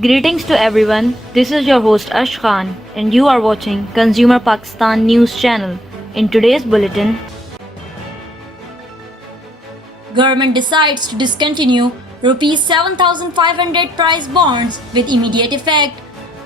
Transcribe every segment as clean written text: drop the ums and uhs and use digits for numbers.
Greetings to everyone. This is your host Ash Khan and you are watching Consumer Pakistan News Channel. In today's bulletin, Government decides to discontinue Rs 7,500 price bonds with immediate effect.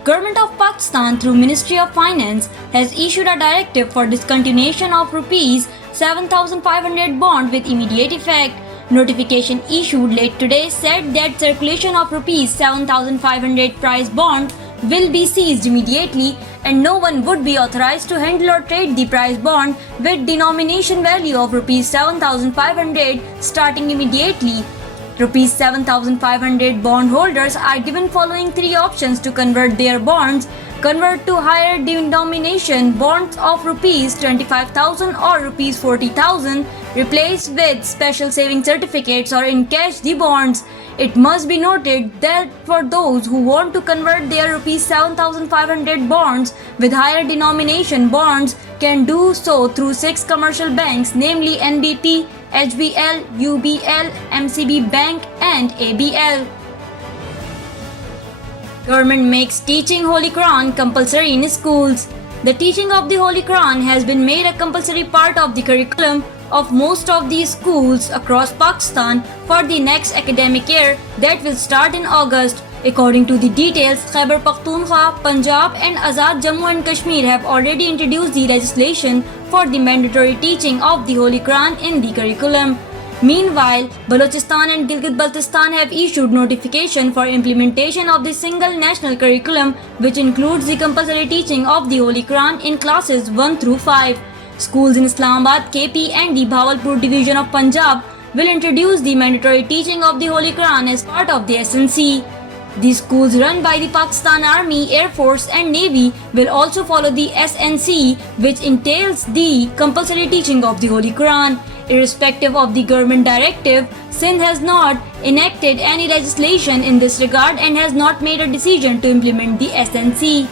Government of Pakistan through Ministry of Finance has issued a directive for discontinuation of Rs 7,500 bond with immediate effect. Notification issued late today said that circulation of Rs 7,500 price bond will be seized immediately and no one would be authorized to handle or trade the price bond with denomination value of Rs 7,500 starting immediately. Rs 7,500 bond holders are given following three options to convert their bonds: convert to higher denomination bonds of Rs 25,000 or Rs 40,000, replace with special saving certificates or encash the bonds. It must be noted that for those who want to convert their Rs 7,500 bonds with higher denomination bonds can do so through 6 commercial banks, namely NBT, HBL, UBL, MCB Bank and ABL. Government makes teaching Holy Quran compulsory in schools. The teaching of the Holy Quran has been made a compulsory part of the curriculum of most of the schools across Pakistan for the next academic year that will start in August. According to the details, Khyber Pakhtunkhwa, Punjab and Azad Jammu and Kashmir have already introduced the legislation for the mandatory teaching of the Holy Quran in the curriculum. Meanwhile, Balochistan and Gilgit-Baltistan have issued notification for implementation of the single national curriculum, which includes the compulsory teaching of the Holy Quran in classes 1 through 5. Schools in Islamabad, KP and the Bahawalpur division of Punjab will introduce the mandatory teaching of the Holy Quran as part of the SNC. The schools run by the Pakistan Army, Air Force and Navy will also follow the SNC, which entails the compulsory teaching of the Holy Quran. Irrespective of the government directive, Sindh has not enacted any legislation in this regard and has not made a decision to implement the SNC.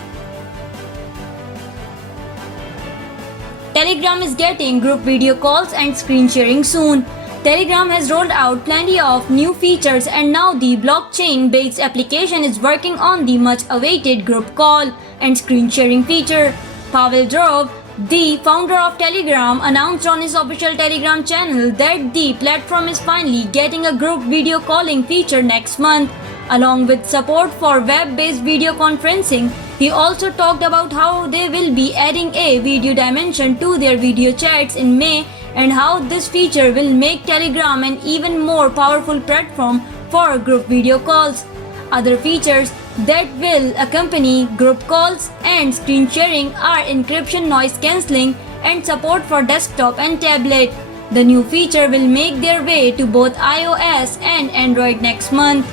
Telegram is getting group video calls and screen sharing soon. Telegram has rolled out plenty of new features and now the blockchain-based application is working on the much-awaited group call and screen sharing feature. Pavel Durov, the founder of Telegram, announced on his official Telegram channel that the platform is finally getting a group video calling feature next month. Along with support for web-based video conferencing, he also talked about how they will be adding a video dimension to their video chats in May and how this feature will make Telegram an even more powerful platform for group video calls. Other features that will accompany group calls and screen sharing are encryption, noise cancelling and support for desktop and tablet. The new feature will make their way to both iOS and Android next month.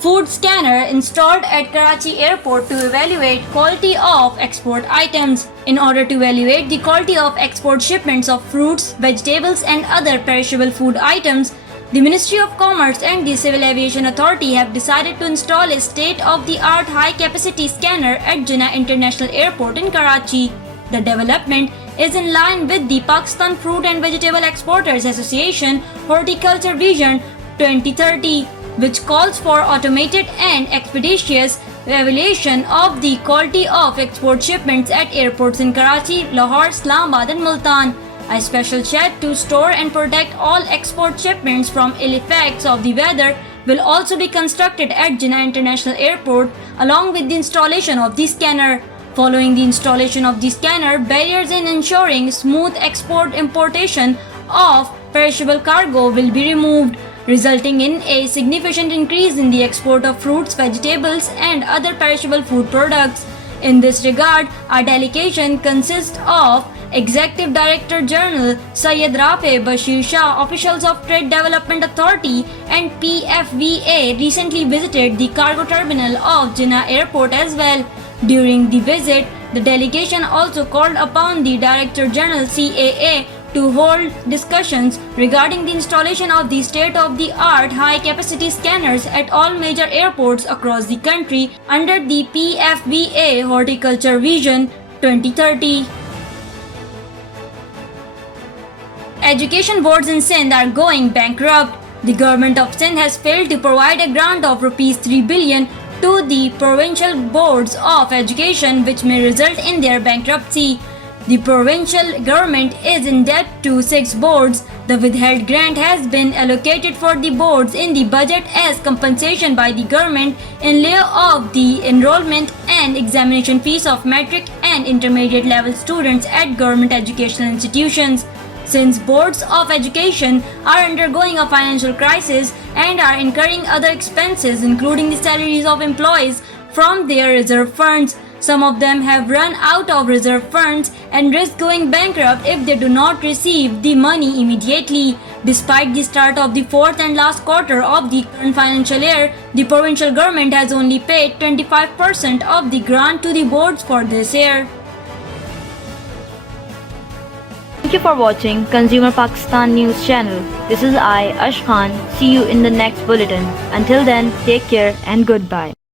Food scanner installed at Karachi airport to evaluate quality of export items. In order to evaluate the quality of export shipments of fruits, vegetables and other perishable food items, the Ministry of Commerce and the Civil Aviation Authority have decided to install a state-of-the-art high-capacity scanner at Jinnah International Airport in Karachi. The development is in line with the Pakistan Fruit and Vegetable Exporters Association Horticulture Vision 2030, which calls for automated and expeditious evaluation of the quality of export shipments at airports in Karachi, Lahore, Islamabad and Multan. A special shed to store and protect all export shipments from ill effects of the weather will also be constructed at Jinnah International Airport along with the installation of the scanner. Following the installation of the scanner, barriers in ensuring smooth export importation of perishable cargo will be removed, resulting in a significant increase in the export of fruits, vegetables and other perishable food products. In this regard, our delegation consists of Executive Director General Syed Rafe Bashir Shah, officials of Trade Development Authority and PFVA recently visited the cargo terminal of Jinnah Airport as well. During the visit, the delegation also called upon the Director General CAA to hold discussions regarding the installation of the state-of-the-art high-capacity scanners at all major airports across the country under the PFVA Horticulture Vision 2030. Education boards in Sindh are going bankrupt. The government of Sindh has failed to provide a grant of Rs 3 billion to the provincial boards of education, which may result in their bankruptcy. The provincial government is in debt to 6 boards. The withheld grant has been allocated for the boards in the budget as compensation by the government in lieu of the enrollment and examination fees of matric and intermediate level students at government educational institutions. Since boards of education are undergoing a financial crisis and are incurring other expenses including the salaries of employees from their reserve funds, some of them have run out of reserve funds and risk going bankrupt if they do not receive the money immediately. Despite the start of the fourth and last quarter of the current financial year, the provincial government has only paid 25% of the grant to the boards for this year. Thank you for watching Consumer Pakistan News Channel. This is I, Ash Khan. See you in the next bulletin. Until then, take care and goodbye.